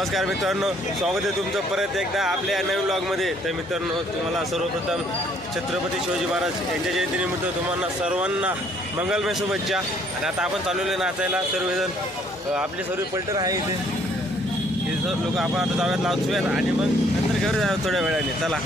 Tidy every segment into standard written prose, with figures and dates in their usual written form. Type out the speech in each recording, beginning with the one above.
नमस्कार मित्रांनो, स्वागत आहे तुमचं परत एकदा आपल्या नवीन ब्लॉगमध्ये। तर मित्रांनो, तुम्हाला सर्वप्रथम छत्रपती शिवाजी महाराज यांच्या जयंतीनिमित्त तुम्हाला सर्वांना मंगलमय शुभेच्छा। आणि आता आपण चालवले नाचायला सर्वजण, आपले सर्व पलटर आहे इथे, हे सर्व लोक आपण आता जाऊयात लावूयात आणि मग नंतर घरी जाऊयात थोड्या वेळाने। चला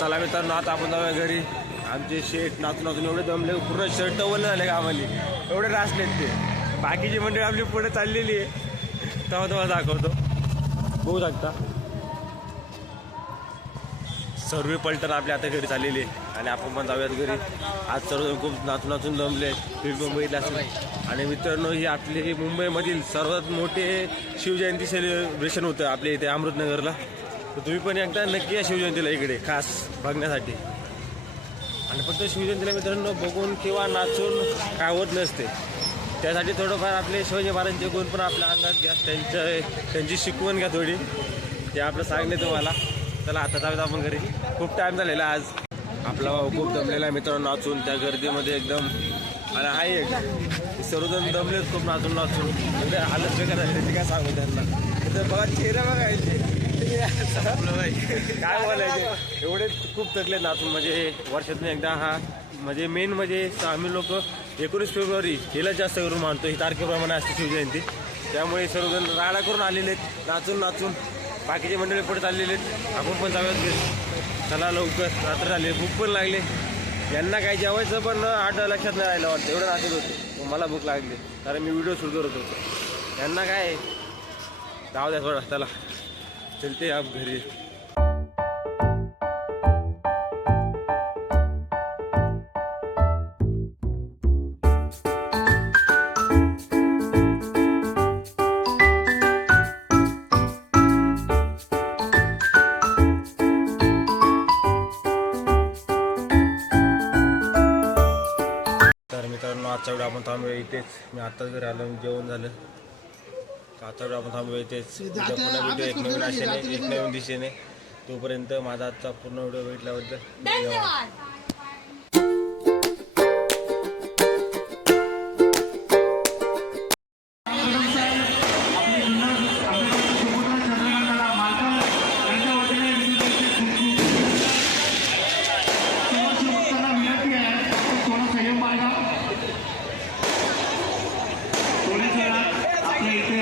चला मित्रांनो, आता आपण जाऊया घरी. आमचे शेट नाचून नाचून एवढे दमले, पूर्ण शर्ट वल्ले झाले का आम्हाला, एवढे रासलेत ते. बाकीची मंडळी आपली पुढे चाललेली आहे, तेव्हा तेव्हा दाखवतो, बघू शकता. सर्व पलटण आपल्या आता घरी चाललेली आहे आणि आपण पण जाऊयात घरी. आज सर्व खूप नाचून नाचून दमले, फिल्म मुंबईला असेल. आणि मित्रांनो, ही आपली मुंबईमधील सर्वात मोठे शिवजयंती सेलिब्रेशन होतं आपल्या इथे अमृतनगरला. तर तुम्ही पण एकदा नक्की या शिवजयंतीला इकडे खास बघण्यासाठी. आणि फक्त शिवजयंतीला मित्रांनो बघून किंवा नाचून काय होत नसते, त्यासाठी थोडंफार आपले शिवाजी महाराजांचे गुण पण आपल्या अंगात घ्या, त्यांची शिकवण घ्या थोडी, ते आपलं सांगणे तुम्हाला. चला आता जाऊया आपण घरी, खूप टाईम झालेला आज. आपला भाऊ खूप दमलेला आहे मित्रांनो नाचून त्या गर्दीमध्ये एकदम. आणि हाय एक सर्वजण दमलेत खूप नाचून नाचून, एवढे हालत बेकार झाली त्याची काय सांगू त्यांना. तर बघा चेहरा बघायचे काय बोलायचे, एवढे खूप थकले नाचून. म्हणजे वर्षातून एकदा हा म्हणजे मेन म्हणजे आम्ही लोक 19 फेब्रुवारी हिला जास्त करून मानतो, ही तारखेप्रमाणे असते शिवजयंती. त्यामुळे सर्वजण राडा करून आलेले आहेत नाचून नाचून. बाकीचे मंडळी पुढे चाललेले आहेत, आपण पण जाऊयात घरी. चला लवकर, रात्र झाली, भूक पण लागले. यांना काय जेवायचं पण लक्षात नाही राहिलं वाटतं, एवढं नाचत होते. मला भूक लागली कारण मी व्हिडिओ शूट करत होतो. यांना काय जाऊ द्या थोडा, चला चलते आप घरी. तर मित्रांनो, आजच्या वेळी आपण थांबूया इथेच. मी आत्ताच घरी आलो, जेवण झालं. आजच्या वेळी आपण थांबूया इथेच. उद्या पुन्हा व्हिडिओ एक नवीन आशेने, एक नवीन दिशेने. तोपर्यंत माझा आजचा पूर्ण व्हिडिओ भेटल्याबद्दल धन्यवाद. आपल्या इथे